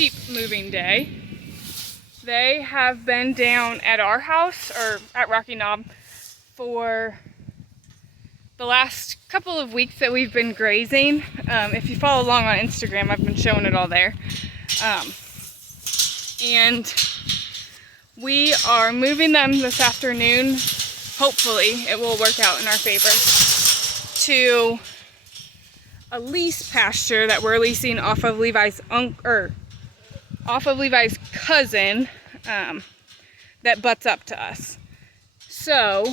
sheep moving day. They have been down at our house, or at Rocky Knob, for the last couple of weeks that we've been grazing. If you follow along on Instagram, I've been showing it all there. And we are moving them this afternoon. Hopefully it will work out in our favor, to a lease pasture that we're leasing off of Levi's cousin, that butts up to us. So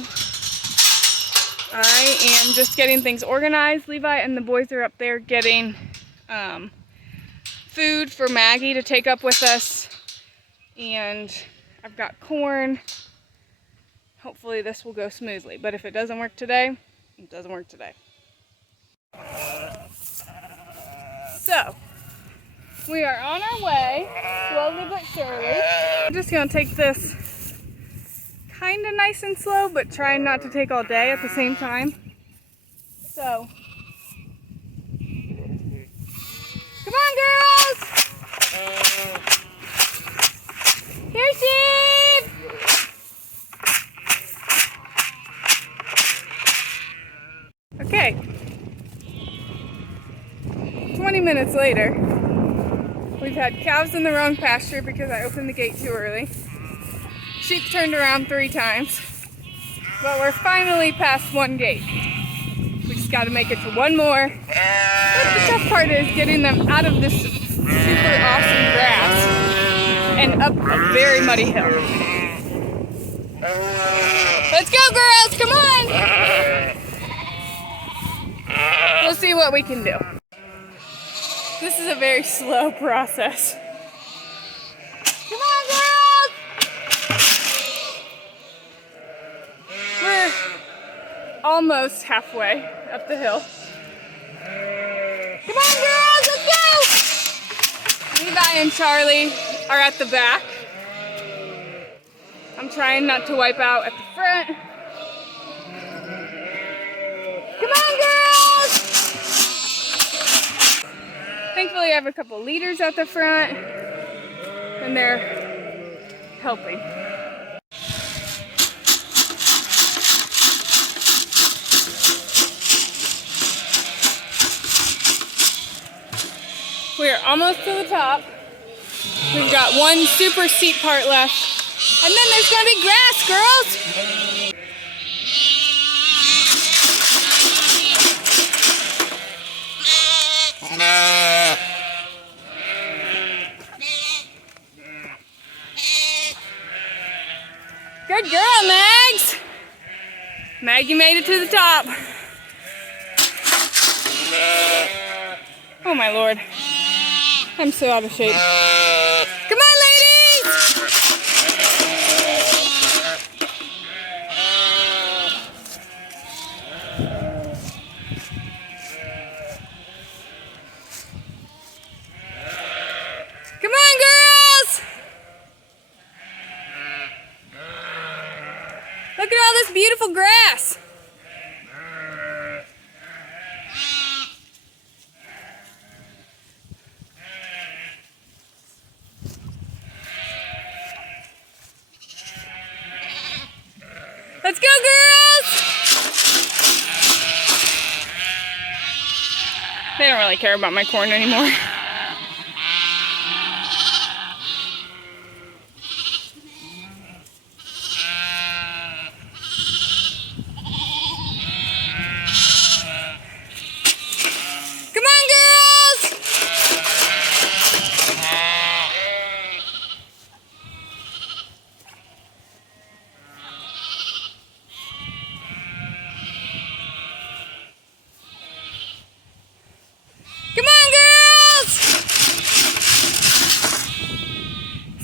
I am just getting things organized. Levi and the boys are up there getting food for Maggie to take up with us, and I've got corn. Hopefully this will go smoothly, but if it doesn't work today, it doesn't work today. So we are on our way, slowly but surely. I'm just gonna take this kind of nice and slow, but trying not to take all day at the same time. So, come on, girls! Here, sheep! Okay. 20 minutes later, we've had cows in the wrong pasture because I opened the gate too early. Sheep turned around 3 times, but we're finally past one gate. We just got to make it to one more. But the tough part is getting them out of this super awesome grass and up a very muddy hill. Let's go, girls, come on! We'll see what we can do. This is a very slow process. Come on, girls! We're almost halfway up the hill. Come on, girls, let's go! Levi and Charlie are at the back. I'm trying not to wipe out at the front. Come on, girls! Thankfully, I have a couple leaders at the front, and they're helping. We are almost to the top. We've got one super steep part left, and then there's gonna be grass, girls! Good girl, Mags! Maggie made it to the top. Oh my Lord. I'm so out of shape. Come on, ladies! Come on, girls! Look at all this beautiful grass. Let's go, girls! They don't really care about my corn anymore.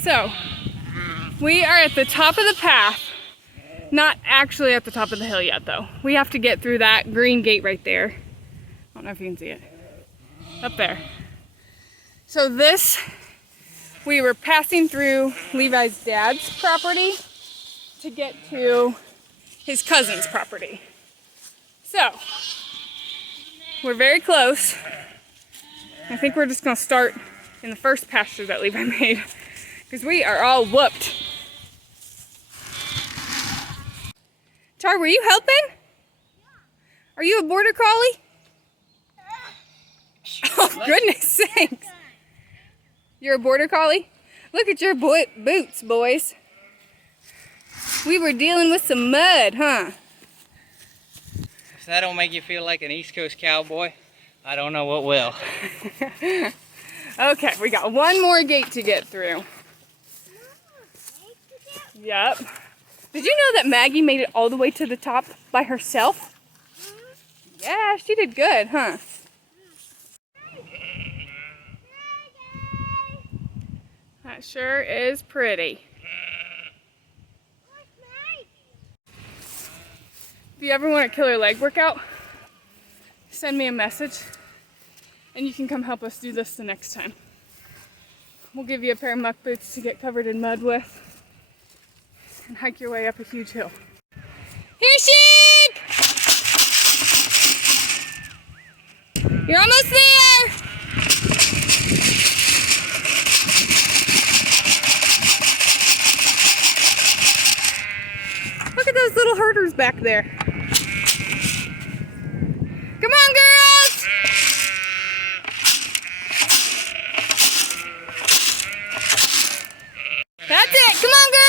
So, we are at the top of the path. Not actually at the top of the hill yet, though. We have to get through that green gate right there. I don't know if you can see it. Up there. So this, we were passing through Levi's dad's property to get to his cousin's property. So, we're very close. I think we're just gonna start in the first pasture that Levi made, because we are all whooped. Tar, were you helping? Are you a border collie? Oh, goodness sakes. You're a border collie? Look at your boots, boys. We were dealing with some mud, huh? If that don't make you feel like an East Coast cowboy, I don't know what will. Okay, we got one more gate to get through. Yep. Did you know that Maggie made it all the way to the top by herself? Yeah, she did good, huh? That sure is pretty. If you ever want a killer leg workout, send me a message and you can come help us do this the next time. We'll give you a pair of muck boots to get covered in mud with and hike your way up a huge hill. Here, sheep! You're almost there! Look at those little herders back there. Come on, girls! That's it! Come on, girls!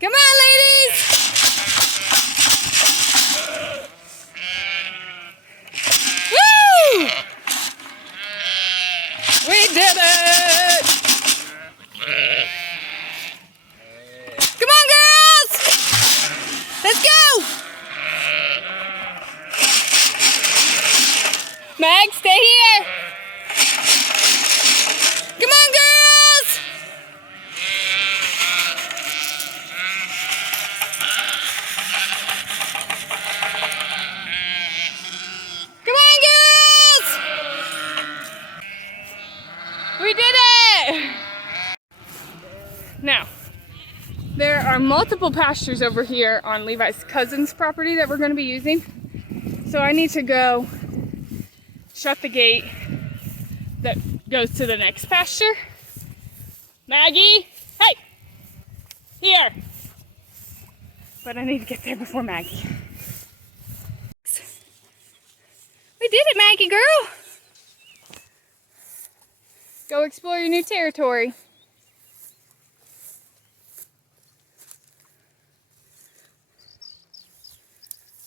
Come on, ladies! Woo! We did it! Come on, girls! Let's go! Meg, stay here! Come on, girls! Come on, girls! We did it! Now, there are multiple pastures over here on Levi's cousin's property that we're going to be using. So I need to go shut the gate that goes to the next pasture. Maggie, hey, here. But I need to get there before Maggie. We did it, Maggie girl. Go explore your new territory.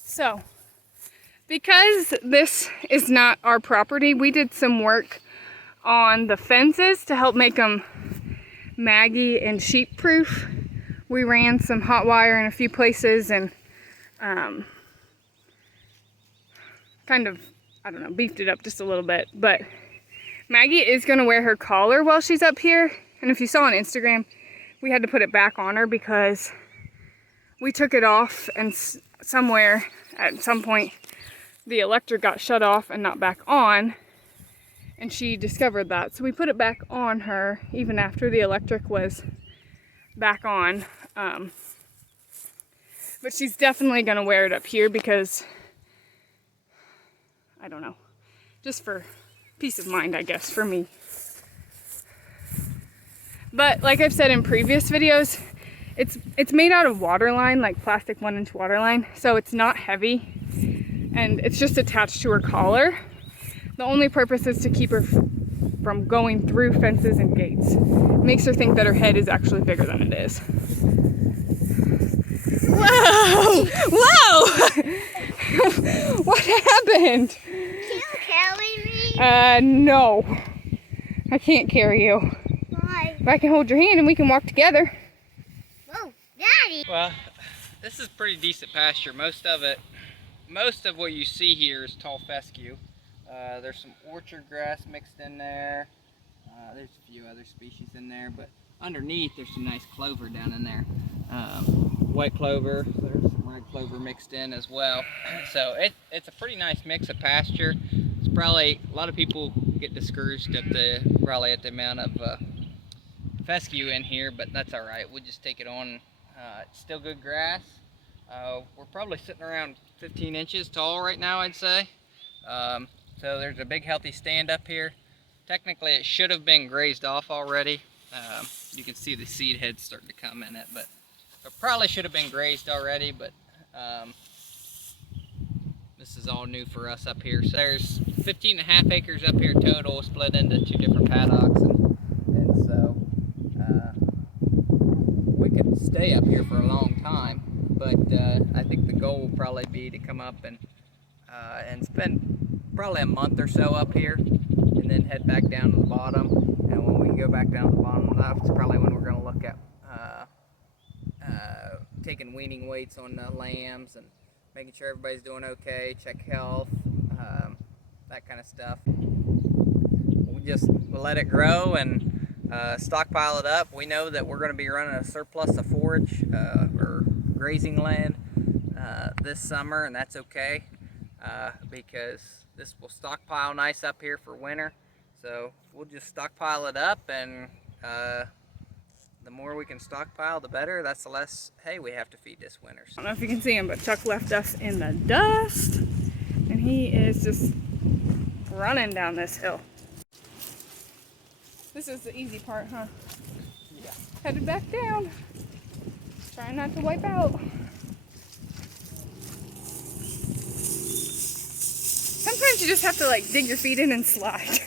So, because this is not our property, we did some work on the fences to help make them Maggie and sheep proof. We ran some hot wire in a few places and kind of, I don't know, beefed it up just a little bit. But Maggie is going to wear her collar while she's up here. And if you saw on Instagram, we had to put it back on her because we took it off and somewhere at some point the electric got shut off and not back on, and she discovered that. So we put it back on her even after the electric was back on. But she's definitely going to wear it up here because, I don't know, just for peace of mind, I guess, for me. But like I've said in previous videos, it's made out of waterline, like plastic 1-inch waterline, so it's not heavy, and it's just attached to her collar. The only purpose is to keep her from going through fences and gates. It makes her think that her head is actually bigger than it is. Whoa! Whoa! What happened? Can you carry me? No. I can't carry you. Why? If I can hold your hand and we can walk together. Oh, Daddy! Well, this is pretty decent pasture. Most of what you see here is tall fescue. There's some orchard grass mixed in there. There's a few other species in there, but underneath there's some nice clover down in there. White clover, there's some red clover mixed in as well. So it's a pretty nice mix of pasture. It's probably, a lot of people get discouraged at the amount of fescue in here, but that's all right. We'll just take it on. It's still good grass. We're probably sitting around 15 inches tall right now, I'd say. So there's a big healthy stand up here. Technically it should have been grazed off already. You can see the seed heads starting to come in it, but it probably should have been grazed already, but this is all new for us up here. So there's 15.5 acres up here total, split into 2 different paddocks, and so we could stay up here for a long time, but I think the goal will probably be to come up and spend probably a month or so up here, and then head back down to the bottom. And when we go back down to the bottom, that's probably when we're going to look at taking weaning weights on the lambs and making sure everybody's doing okay, check health, that kind of stuff. We'll just let it grow and stockpile it up. We know that we're going to be running a surplus of forage or grazing land this summer, and that's okay because this will stockpile nice up here for winter. So we'll just stockpile it up, and the more we can stockpile, the better. That's the less hay we have to feed this winter. I don't know if you can see him, but Chuck left us in the dust, and he is just running down this hill. This is the easy part, huh? Yeah. Headed back down. Trying not to wipe out. Sometimes you just have to like dig your feet in and slide.